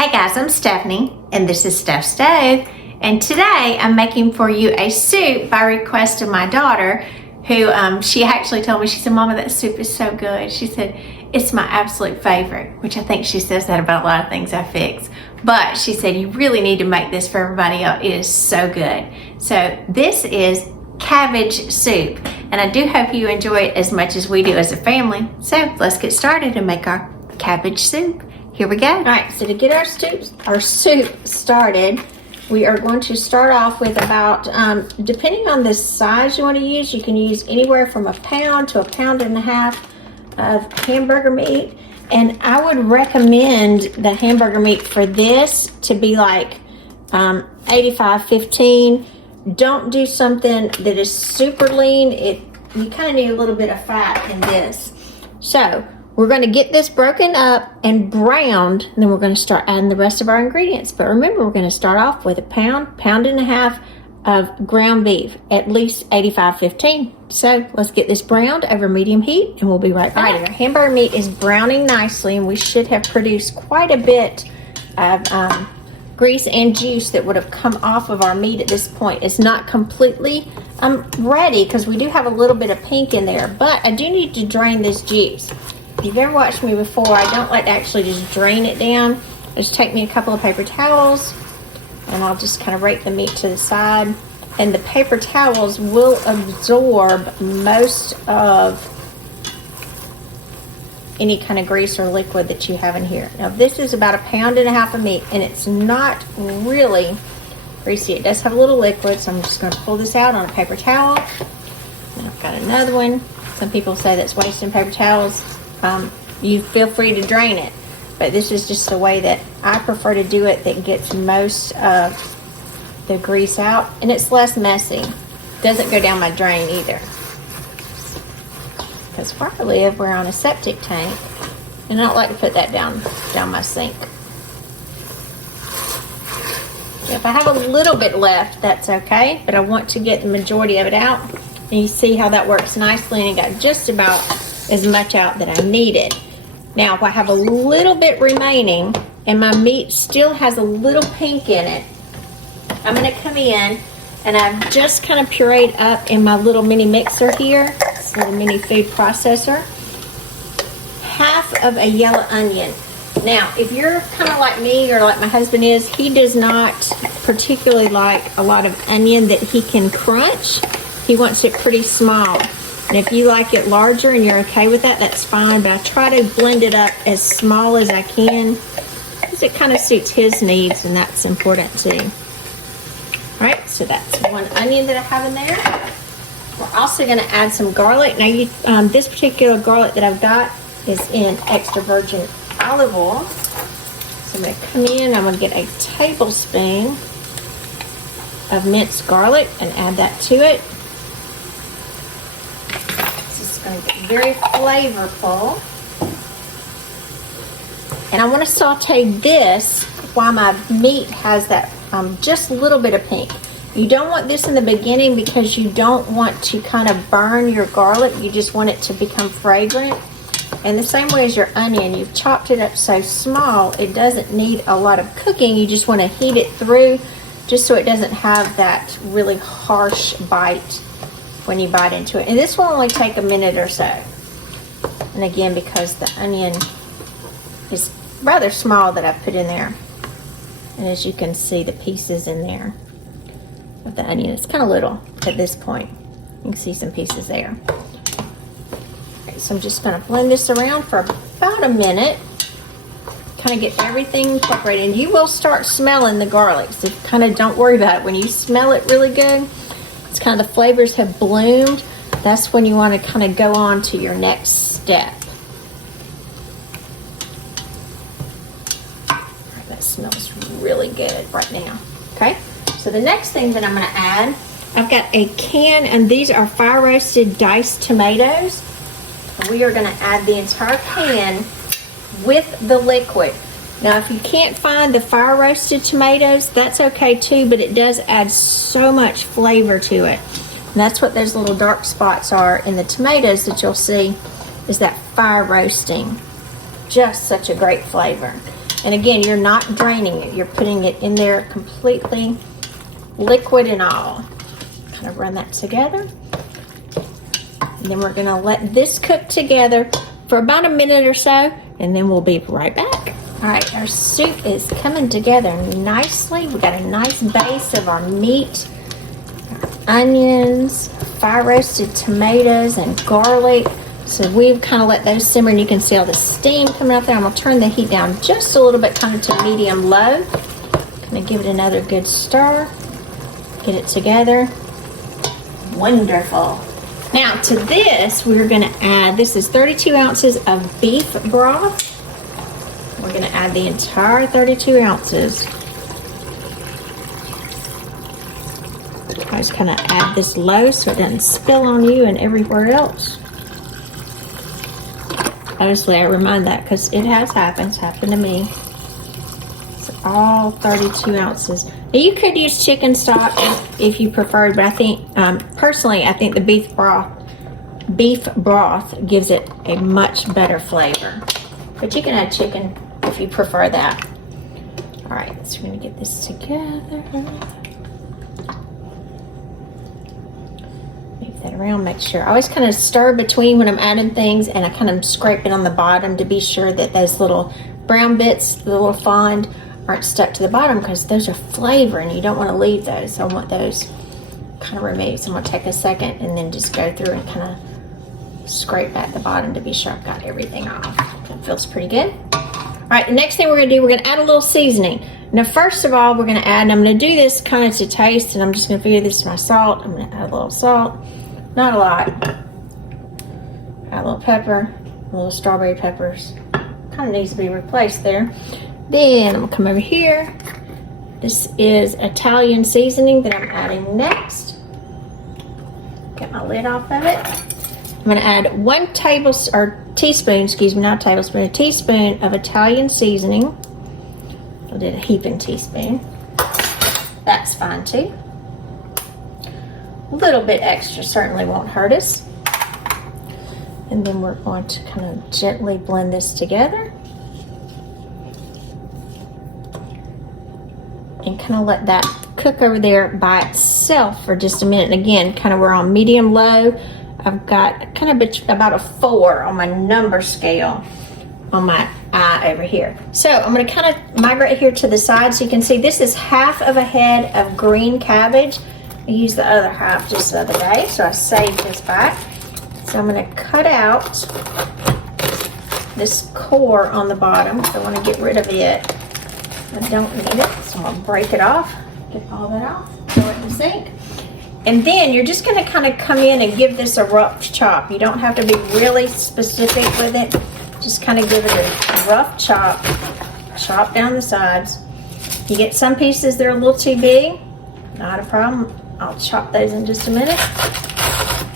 Hey guys, I'm Stephanie and this is Steph Stove, and today I'm making for you a soup by request of my daughter who she actually told me, she said, Mama, that soup is so good. She said, it's my absolute favorite, which I think she says that about a lot of things I fix. But she said, you really need to make this for everybody else. It is so good. So this is cabbage soup, and I do hope you enjoy it as much as we do as a family. So let's get started and make our cabbage soup. Here we go. All right, so to get our soup started, we are going to start off with about, depending on the size you want to use, you can use anywhere from a pound to a pound and a half of hamburger meat. And I would recommend the hamburger meat for this to be like 85-15. Don't do something that is super lean. You kind of need a little bit of fat in this. So we're going to get this broken up and browned, and then we're going to start adding the rest of our ingredients. But remember, we're going to start off with a pound and a half of ground beef, at least 85-15. So let's get this browned over medium heat, and we'll be right back. All right, our hamburger meat is browning nicely, and we should have produced quite a bit of grease and juice that would have come off of our meat at this point. It's not completely ready because we do have a little bit of pink in there, but I do need to drain this juice. If you've ever watched me before, I don't like to actually just drain it down. I just take me a couple of paper towels and I'll just kind of rake the meat to the side. And the paper towels will absorb most of any kind of grease or liquid that you have in here. Now this is about a pound and a half of meat, and it's not really greasy. It does have a little liquid, so I'm just going to pull this out on a paper towel. And I've got another one. Some people say that's wasting paper towels. You feel free to drain it, but this is just the way that I prefer to do it, that gets most of the grease out, and it's less messy. Doesn't go down my drain either, because where I live, we're on a septic tank, and I don't like to put that down my sink. If I have a little bit left, that's okay, but I want to get the majority of it out. And you see how that works nicely, and it got just about as much out that I needed. Now, if I have a little bit remaining and my meat still has a little pink in it, I'm going to come in, and I've just kind of pureed up in my little mini mixer here, this little mini food processor, half of a yellow onion. Now, if you're kind of like me or like my husband is, he does not particularly like a lot of onion that he can crunch. He wants it pretty small. And if you like it larger and you're okay with that, that's fine. But I try to blend it up as small as I can because it kind of suits his needs, and that's important too. All right, so that's one onion that I have in there. We're also going to add some garlic. Now, this particular garlic that I've got is in extra virgin olive oil. So I'm going to come in, I'm going to get a tablespoon of minced garlic and add that to it. Going to get very flavorful, and I want to saute this while my meat has that just a little bit of pink. You don't want this in the beginning because you don't want to kind of burn your garlic. You just want it to become fragrant. And the same way as your onion, you've chopped it up so small it doesn't need a lot of cooking. You just want to heat it through just so it doesn't have that really harsh bite when you bite into it. And this will only take a minute or so. And again, because the onion is rather small that I've put in there, and as you can see, the pieces in there of the onion, it's kind of little at this point. You can see some pieces there. Okay, so I'm just going to blend this around for about a minute, kind of get everything incorporated. And you will start smelling the garlic, so kind of don't worry about it. When you smell it really good, it's kind of the flavors have bloomed. That's when you want to kind of go on to your next step. That smells really good right now. Okay, so the next thing that I'm going to add, I've got a can, and these are fire roasted diced tomatoes. We are going to add the entire can with the liquid. Now, if you can't find the fire roasted tomatoes, that's okay too, but it does add so much flavor to it. And that's what those little dark spots are in the tomatoes that you'll see, is that fire roasting. Just such a great flavor. And again, you're not draining it. You're putting it in there completely liquid and all. Kind of run that together. And then we're gonna let this cook together for about a minute or so, and then we'll be right back. All right, our soup is coming together nicely. We got a nice base of our meat, our onions, fire roasted tomatoes, and garlic. So we've kind of let those simmer, and you can see all the steam coming up there. I'm gonna turn the heat down just a little bit, kind of to medium low. Gonna give it another good stir. Get it together. Wonderful. Now to this, we're gonna add, this is 32 ounces of beef broth. We're gonna add the entire 32 ounces. I just kind of add this low so it doesn't spill on you and everywhere else. Honestly, I remind that because it has happened. It's happened to me. It's all 32 ounces. Now you could use chicken stock if you preferred, but I think, personally, I think the beef broth gives it a much better flavor. But you can add chicken if you prefer that. All right, so we're gonna get this together. Move that around, make sure. I always kind of stir between when I'm adding things, and I kind of scrape it on the bottom to be sure that those little brown bits, the little fond, aren't stuck to the bottom, because those are flavor and you don't want to leave those. So I want those kind of removed. So I'm gonna take a second and then just go through and kind of scrape back the bottom to be sure I've got everything off. That feels pretty good. All right, the next thing we're gonna do, we're gonna add a little seasoning. Now, first of all, we're gonna add, and I'm gonna do this kind of to taste, and I'm just gonna figure this is my salt. I'm gonna add a little salt, not a lot. Add a little pepper, a little strawberry peppers. Kind of needs to be replaced there. Then I'm gonna come over here. This is Italian seasoning that I'm adding next. Get my lid off of it. I'm gonna add 1 teaspoon, excuse me, not tablespoon, a teaspoon of Italian seasoning. I did a heaping teaspoon. That's fine too. A little bit extra certainly won't hurt us. And then we're going to kind of gently blend this together. And kind of let that cook over there by itself for just a minute. And again, kind of we're on medium low. I've got kind of about a 4 on my number scale on my eye over here. So I'm going to kind of migrate here to the side so you can see this is half of a head of green cabbage. I used the other half just the other day, so I saved this back. So I'm going to cut out this core on the bottom. I want to get rid of it. I don't need it, so I'm going to break it off, get all that off, throw it in the sink. And then you're just going to kind of come in and give this a rough chop. You don't have to be really specific with it. Just kind of give it a rough chop. Chop down the sides. You get some pieces that are a little too big, not a problem. I'll chop those in just a minute.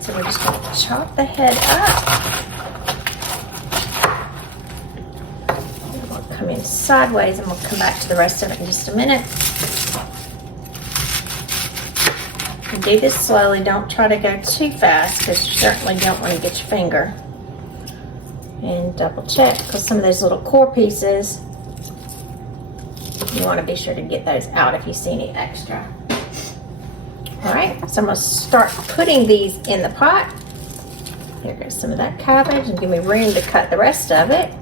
So we're just going to chop the head up. Come in sideways, and we'll come back to the rest of it in just a minute. And do this slowly. Don't try to go too fast, because you certainly don't want to get your finger. And double check, because some of those little core pieces, you want to be sure to get those out if you see any extra. All right, so I'm going to start putting these in the pot. Here goes some of that cabbage, and give me room to cut the rest of it.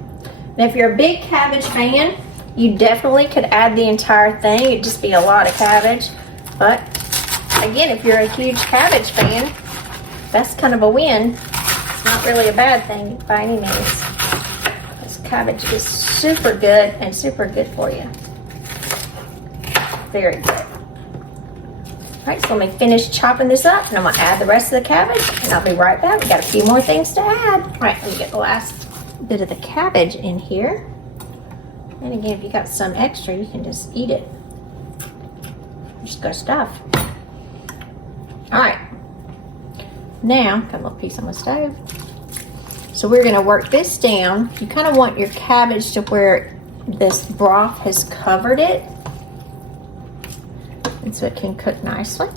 Now, if you're a big cabbage fan, you definitely could add the entire thing. It'd just be a lot of cabbage. But again, if you're a huge cabbage fan, that's kind of a win. It's not really a bad thing by any means. This cabbage is super good and super good for you. Very good. All right, so let me finish chopping this up, and I'm gonna add the rest of the cabbage, and I'll be right back. We got a few more things to add. All right, let me get the last bit of the cabbage in here. And again, if you got some extra, you can just eat it. Just good stuff. All right, now got a little piece on my stove. So we're gonna work this down. You kind of want your cabbage to where this broth has covered it, and so it can cook nicely.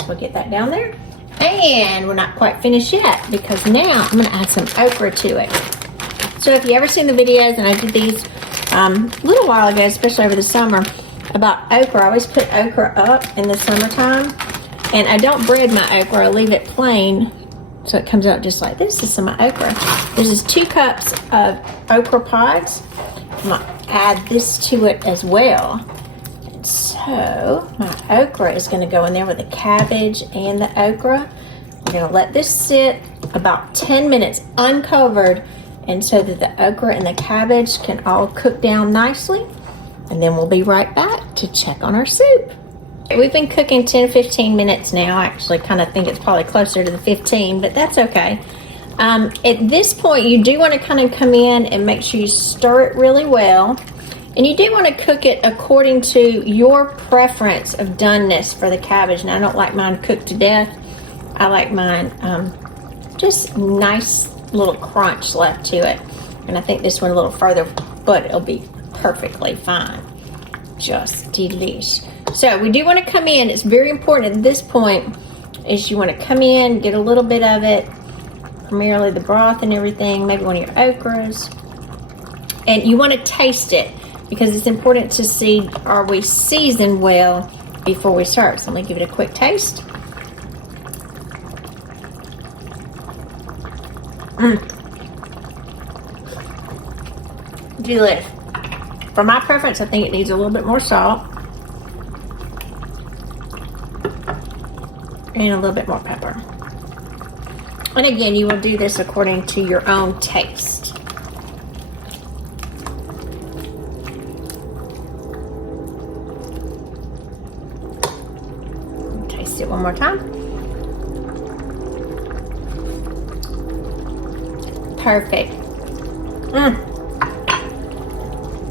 So we'll get that down there. And we're not quite finished yet, because now I'm gonna add some okra to it. So if you ever seen the videos, and I did these a little while ago, especially over the summer, about okra. I always put okra up in the summertime, and I don't bread my okra. I leave it plain so it comes out just like this. This is some of my okra. This is 2 cups of okra pods. I'm going to add this to it as well. So my okra is going to go in there with the cabbage and the okra. I'm going to let this sit about 10 minutes uncovered, and so that the okra and the cabbage can all cook down nicely. And then we'll be right back to check on our soup. We've been cooking 10-15 minutes now. I actually kind of think it's probably closer to the 15, but that's okay. At this point, you do want to kind of come in and make sure you stir it really well. And you do want to cook it according to your preference of doneness for the cabbage. Now, I don't like mine cooked to death. I like mine just nice little crunch left to it. And I think this one a little further, but it'll be perfectly fine. Just delish. So we do want to come in. It's very important at this point is you want to come in, get a little bit of it, primarily the broth and everything, maybe one of your okras. And you want to taste it because it's important to see, are we seasoned well before we start. So let me give it a quick taste. Delish. For my preference, I think it needs a little bit more salt and a little bit more pepper. And again, you will do this according to your own taste. Taste it one more time. Perfect.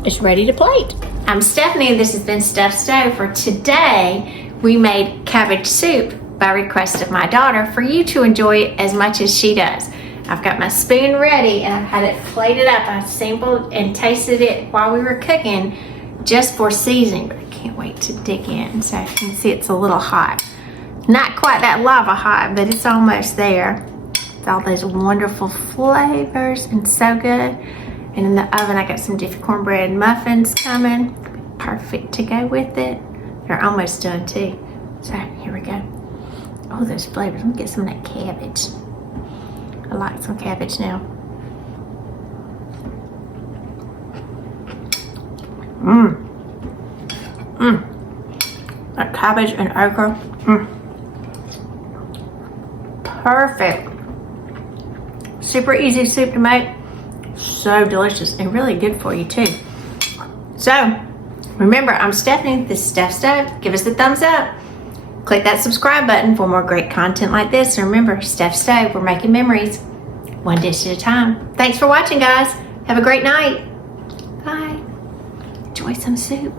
It's ready to plate. I'm Stephanie, and this has been Steph's Stove. For today, we made cabbage soup by request of my daughter for you to enjoy it as much as she does. I've got my spoon ready, and I've had it plated up. I sampled and tasted it while we were cooking just for seasoning, but I can't wait to dig in. So you can see it's a little hot. Not quite that lava hot, but it's almost there. With all those wonderful flavors and so good. And in the oven, I got some different cornbread muffins coming. Perfect to go with it. They're almost done too. So here we go. Oh, those flavors. Let me get some of that cabbage. I like some cabbage now. That cabbage and okra. Perfect. Super easy soup to make. So delicious and really good for you too. So remember, I'm Stephanie. This is Steph's Stove. Give us a thumbs up. Click that subscribe button for more great content like this. And remember, Steph's Stove, we're making memories one dish at a time. Thanks for watching, guys. Have a great night. Bye. Enjoy some soup.